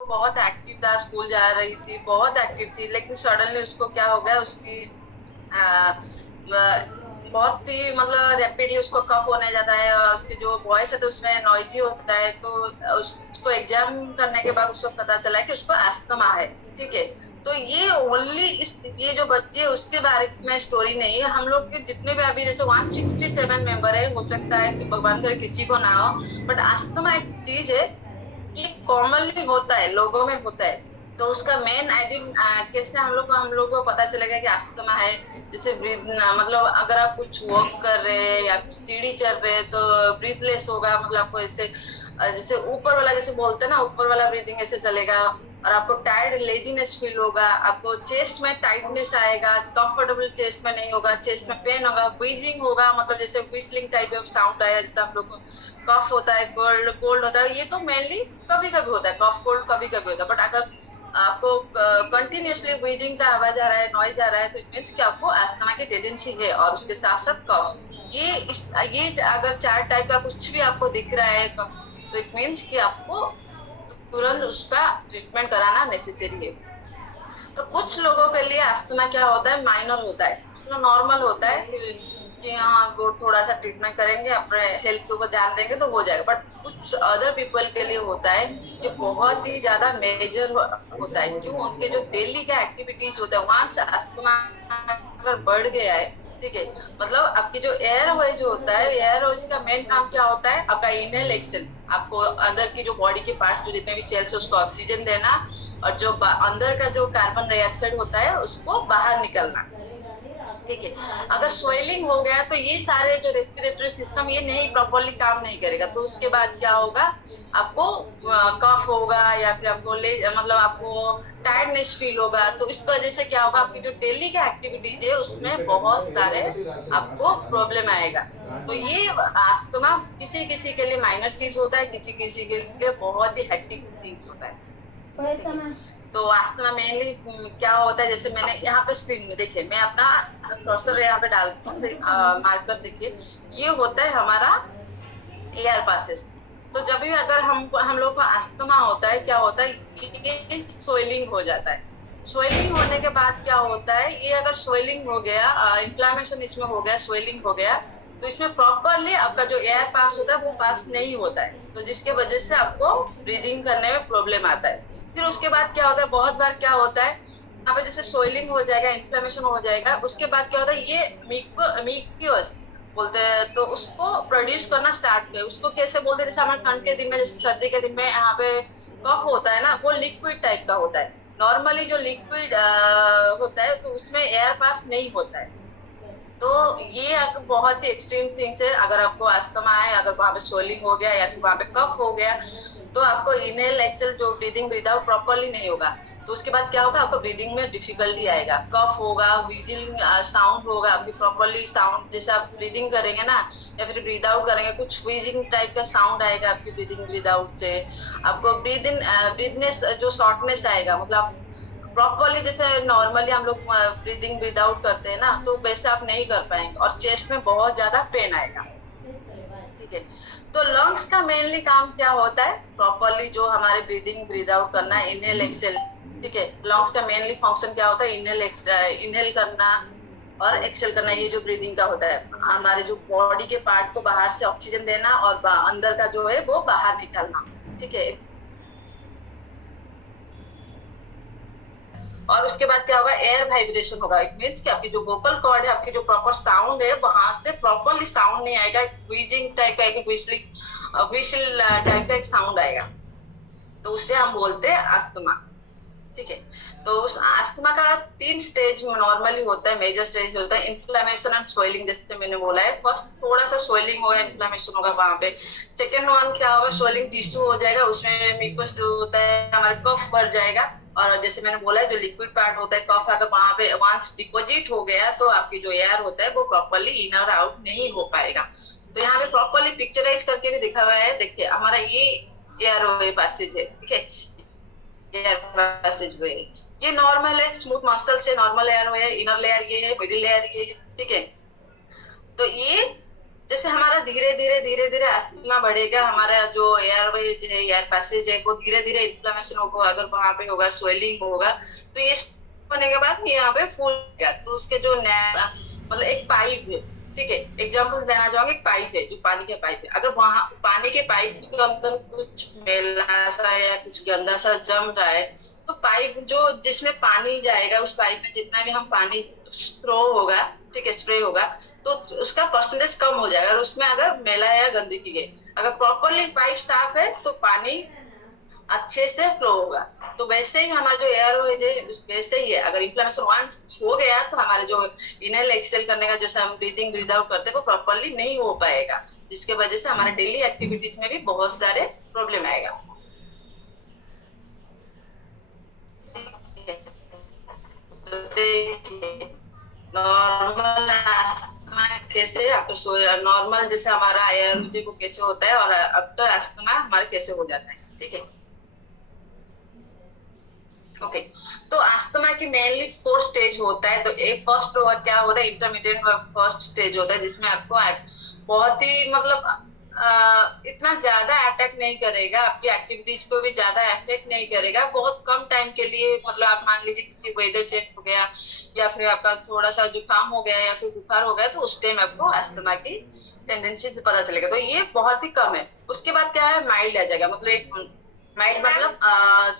बहुत एक्टिव था, स्कूल जा रही थी, बहुत एक्टिव थी, लेकिन सडनली उसको क्या हो गया, उसकी आ, बहुत ही मतलब रैपिडली उसको कफ होने जाता है, और उसके जो वॉइस है तो उसमें नॉइजी होता है। तो उसको एग्जाम करने के बाद उसको पता चला कि उसको अस्थमा है। ठीक है। तो ये ओनली इस ये जो बच्चे उसके बारे में स्टोरी नहीं है, हम लोग के जितने भी अभी जैसे 167 मेंबर है, हो सकता है कि भगवान करे किसी को ना हो, बट अस्थमा एक चीज है कि कॉमनली होता है, लोगों में होता है। तो उसका मेन कैसे हम लोग को पता चलेगा कि अस्थमा है। जैसे ब्रीथ मतलब अगर आप कुछ वॉक कर रहे हैं या फिर सीढ़ी चढ़ रहे हैं तो ब्रीथलेस होगा, मतलब आपको ऐसे जैसे ऊपर वाला जैसे बोलते हैं ना, ऊपर वाला ब्रीदिंग ऐसे चलेगा, और आपको टायर्ड लेजीनेस फील होगा, आपको चेस्ट में टाइटनेस आएगा, कंफर्टेबल चेस्ट में नहीं होगा, चेस्ट में पेन होगा, व्हीजिंग होगा, मतलब जैसे व्हिस्लिंग टाइप ऑफ साउंड आएगा, जैसे हम लोग को कफ होता है, कोल्ड कोल्ड होता है। ये तो मेनली कभी कभी होता है, कफ कोल्ड कभी कभी होता है, बट अगर आपको कंटिन्यूअसली व्हीजिंग का आवाज आ रहा है, नॉइज आ रहा है, तो इट मीन्स कि आपको अस्थमा की टेंडेंसी है, और उसके साथ साथ कफ। ये अगर चार टाइप का कुछ भी आपको दिख रहा है तो इट मीन्स कि आपको तुरंत उसका ट्रीटमेंट कराना नेसेसरी है। तो कुछ लोगों के लिए अस्थमा क्या होता है, माइनर होता है, तो नॉर्मल होता है कि हाँ वो थोड़ा सा ट्रीटमेंट करेंगे, अपने हेल्थ के ऊपर ध्यान देंगे तो हो जाएगा। बट कुछ अदर पीपल के लिए होता है कि बहुत ही ज्यादा मेजर होता है, क्यों, उनके जो डेली का एक्टिविटीज होता है, वहां अस्थमा अगर बढ़ गया है, ठीक है, मतलब आपकी जो एयर वेज होता है, एयर वेज का मेन काम क्या होता है, आपका इनहेल एक्सेल, आपको अंदर की जो बॉडी के पार्ट जो जितने भी सेल्स है उसको ऑक्सीजन देना, और जो अंदर का जो कार्बन डाइऑक्साइड होता है उसको बाहर निकलना। ठीक है। अगर स्वेलिंग हो गया तो ये सारे जो रेस्पिरेटरी सिस्टम ये नहीं प्रॉपरली काम नहीं करेगा, तो उसके बाद क्या होगा, आपको कफ होगा, या फिर आपको मतलब आपको टायर्डनेस फील होगा। तो इस वजह से क्या होगा, आपकी जो डेली का एक्टिविटीज है उसमें बहुत सारे आपको प्रॉब्लम आएगा। तो ये अस्थमा किसी किसी के लिए माइनर चीज होता है, किसी किसी के लिए बहुत ही हेक्टिक चीज होता है। ठीक है। तो अस्थमा मेनली क्या होता है, जैसे मैंने यहाँ पे स्क्रीन में देखिए, मैं अपना कर्सर यहाँ पे डालती हूँ, मार्कर देखिए, ये होता है हमारा एयर पासेस। तो जब भी अगर हम लोग को अस्थमा होता है, क्या होता है, ये स्वेलिंग हो जाता है। स्वेलिंग होने के बाद क्या होता है, ये अगर स्वेलिंग हो गया, इन्फ्लामेशन इसमें हो गया, स्वेलिंग हो गया, तो इसमें प्रॉपरली आपका जो एयर पास होता है वो पास नहीं होता है, तो जिसके वजह से आपको ब्रीदिंग करने में प्रॉब्लम आता है। फिर उसके बाद क्या होता है, बहुत बार क्या होता है, यहाँ पे जैसे सोइलिंग हो जाएगा, इन्फ्लेमेशन हो जाएगा, उसके बाद क्या होता है, ये म्यूकस बोलते हैं, तो उसको प्रोड्यूस करना स्टार्ट किया। उसको कैसे बोलते हैं, जैसे हमारे ठंड के दिन में, जैसे सर्दी के दिन में यहाँ पे कफ होता है ना, वो लिक्विड टाइप का होता है। नॉर्मली जो लिक्विड होता है तो उसमें एयर पास नहीं होता है। तो ये अगर बहुत ही एक्सट्रीम थिंग्स है, अगर आपको अस्थमा है, अगर वहां पे स्वेलिंग हो गया या फिर वहां पे कफ हो गया, तो आपको इनहेल एक्सेल जो ब्रीदिंग ब्रीद आउट प्रॉपरली नहीं होगा। तो उसके बाद क्या होगा, आपको ब्रीदिंग में डिफिकल्टी आएगा, कफ होगा, विजिलिंग साउंड होगा, आपकी प्रॉपरली साउंड जैसे आप ब्रीदिंग करेंगे ना, या फिर ब्रीद आउट करेंगे, कुछ विजिंग टाइप का साउंड आएगा आपकी ब्रीदिंग ब्रीद आउट से। आपको ब्रीद इन ब्रीदनेस जो शॉर्टनेस आएगा, मतलब प्रॉपरली जैसे नॉर्मली हम लोग ब्रीदिंग ब्रीद आउट करते हैं ना, तो वैसे आप नहीं कर पाएंगे, और चेस्ट में बहुत ज्यादा पेन आएगा। ठीक है। तो लंग्स का मेनली काम क्या होता है, प्रॉपरली जो हमारे ब्रीदिंग ब्रीद आउट करना है, इनहेल एक्सेल। ठीक है। लंग्स का मेनली फंक्शन क्या होता है, इनहेल करना और एक्सेल करना, ये जो ब्रीदिंग का होता है, हमारे जो बॉडी के पार्ट को बाहर से ऑक्सीजन देना, और अंदर का जो है वो बाहर निकालना। ठीक है। और उसके बाद क्या होगा, एयर वाइब्रेशन होगा, इट मीन्स कि आपकी जो वोकल कॉर्ड है, आपकी जो प्रॉपर साउंड है, वहां से प्रॉपरली साउंड नहीं आएगा, व्हीजिंग टाइप का, एक व्हिसिल टाइप का एक साउंड आएगा। तो उससे हम बोलते हैं अस्थमा। ठीक है। तो उस अस्थमा का 3 स्टेज नॉर्मली होता है, मेजर स्टेज होता है, इन्फ्लेमेशन एंड स्वेलिंग, जैसे मैंने बोला है, फर्स्ट थोड़ा सा स्वेलिंग होगा, इन्फ्लेमेशन होगा वहां पे। सेकेंड वन क्या होगा, स्वेलिंग टिश्यू हो जाएगा, उसमें म्यूकस जो होता है हमारा कफ भर जाएगा, और जैसे मैंने बोला है जो लिक्विड पार्ट होता है कफ, अगर वहां पे वंस डिपोजिट हो गया तो आपकी जो एयर होता है वो प्रॉपरली इन और आउट नहीं हो पाएगा। तो यहाँ पे प्रॉपरली पिक्चराइज करके भी दिखा हुआ है, देखिए हमारा ये एयर पैसेज है। ठीक है। एयर पैसेज वे, ये नॉर्मल है, स्मूथ मसल से नॉर्मल एयर वे है, इनर लेयर ये है, मिडिल लेयर ये है। ठीक है। तो ये जैसे हमारा धीरे धीरे अस्थमा बढ़ेगा, हमारा जो एयरवेज है, एयर पैसेज है, वो धीरे धीरे इन्फ्लेमेशन होगा, अगर वहां पे होगा स्वेलिंग होगा, तो ये होने के बाद यहाँ पे फूल गया, तो उसके जो मतलब एक पाइप है, ठीक है, एग्जाम्पल देना चाहूंगी, एक पाइप है जो पानी के पाइप है, अगर वहां पानी के पाइप के अंदर कुछ मैला सा या कुछ गंदा सा जम रहा है, तो पाइप जो जिसमें पानी जाएगा, उस पाइप में जितना भी हम पानी थ्रो होगा, ठीक है, स्प्रे होगा, तो उसका परसेंटेज कम हो जाएगा, और उसमें अगर मैला या गंदगी है, अगर प्रॉपरली पाइप साफ है तो पानी अच्छे से फ्लो होगा। तो वैसे ही हमारा जो एयरवेज है वैसे ही है, अगर इन्फ्लेमेशन वंस हो गया तो हमारे जो इनहेल एक्सहेल करने का जैसे हम ब्रीथिंग ब्रीद आउट करते हैं वो प्रॉपरली नहीं हो पाएगा, जिसके वजह से हमारे डेली एक्टिविटीज में भी बहुत सारे प्रॉब्लम आएगा। नॉर्मल कैसे आपको नॉर्मल जैसे हमारा एयरवेज को कैसे होता है और आफ्टर अस्थमा हमारे कैसे हो जाता है, ठीक है। ओके, तो अस्थमा की मेनली 4 स्टेज होता है। तो एक फर्स्ट क्या होता है, इंटरमीडिएट फर्स्ट स्टेज होता है, जिसमें आपको बहुत ही मतलब इतना ज्यादा अटैक नहीं करेगा, आपकी एक्टिविटीज को भी ज्यादा अफेक्ट नहीं करेगा, बहुत कम टाइम के लिए, मतलब आप मान लीजिए किसी वेदर चेंज हो गया या फिर आपका थोड़ा सा जुकाम हो गया या फिर बुखार हो गया, तो उस टाइम आपको अस्थमा की टेंडेंसी पता चलेगा, तो ये बहुत ही कम है। उसके बाद क्या है, माइल्ड आ जाएगा, मतलब एक माइल्ड मतलब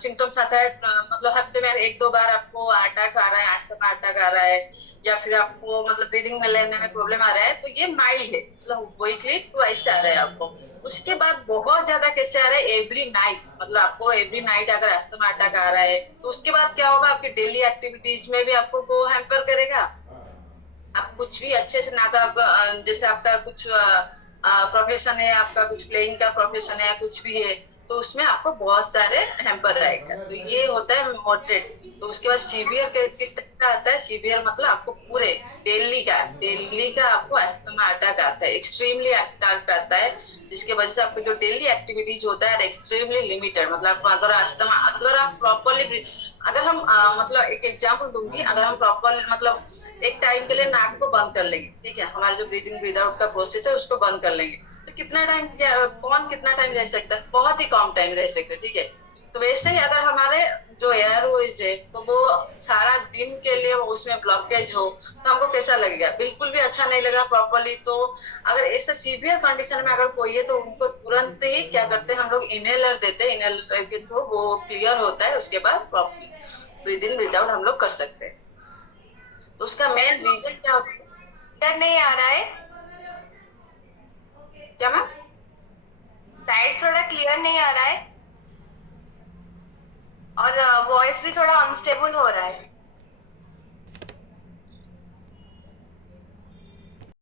सिम्टम्स आता है, मतलब हफ्ते में 1-2 बार आपको अटैक आ रहा है, अस्थमा अटैक आ रहा है, या फिर आपको मतलब ब्रीदिंग में लेने में प्रॉब्लम आ रहा है, तो ये माइल्ड है, मतलब वीकली ट्वाइस आ रहा है आपको। उसके बाद बहुत ज्यादा कैसे आ रहा है, एवरी नाइट, मतलब आपको एवरी नाइट अगर अस्थमा अटैक आ रहा है, तो उसके बाद क्या होगा, आपकी डेली एक्टिविटीज में भी आपको वो हैम्पर करेगा, आप कुछ भी अच्छे से ना तो जैसे आपका कुछ प्रोफेशन है, आपका कुछ प्लेइंग का प्रोफेशन है, कुछ भी है, तो उसमें आपको बहुत सारे हैम्पर रहेगा। तो ये होता है मॉडरेट। तो उसके बाद सीवियर किस तरह का आता है, सीवियर मतलब आपको पूरे डेली का आपको अस्थमा अटैक आता है, एक्सट्रीमली अटैक आता है, जिसके वजह से आपको जो डेली एक्टिविटीज होता है एक्सट्रीमली लिमिटेड, मतलब अगर अस्थमा, अगर आप प्रॉपरली, अगर हम मतलब एक एग्जांपल दूंगी, अगर हम प्रॉपर मतलब एक टाइम के लिए नाक को बंद कर लेंगे, ठीक है, हमारा जो ब्रीदिंग ब्रीद आउट का प्रोसेस है उसको बंद कर लेंगे, तो कितना टाइम, कौन कितना टाइम रह सकता है, बहुत ही कम टाइम रह सकता है, ठीक है। तो वैसे ही अगर हमारे जो एयरवेज है तो वो सारा दिन के लिए उसमें ब्लॉकेज हो, तो हमको कैसा लगेगा, बिल्कुल भी अच्छा नहीं लगा प्रॉपरली। तो अगर ऐसे सीवियर कंडीशन में अगर कोई है, तो उनको तुरंत ही क्या करते हैं हम लोग, इनहेलर देते हैं, इनहेलर के थ्रू वो क्लियर होता है, उसके बाद properly breathe in breathe out हम लोग कर सकते हैं। तो उसका मेन रीजन क्या होता है, क्लियर नहीं आ रहा है, क्या मैम? साइड थोड़ा क्लियर नहीं आ रहा है और वॉइस भी थोड़ा अनस्टेबल हो रहा है।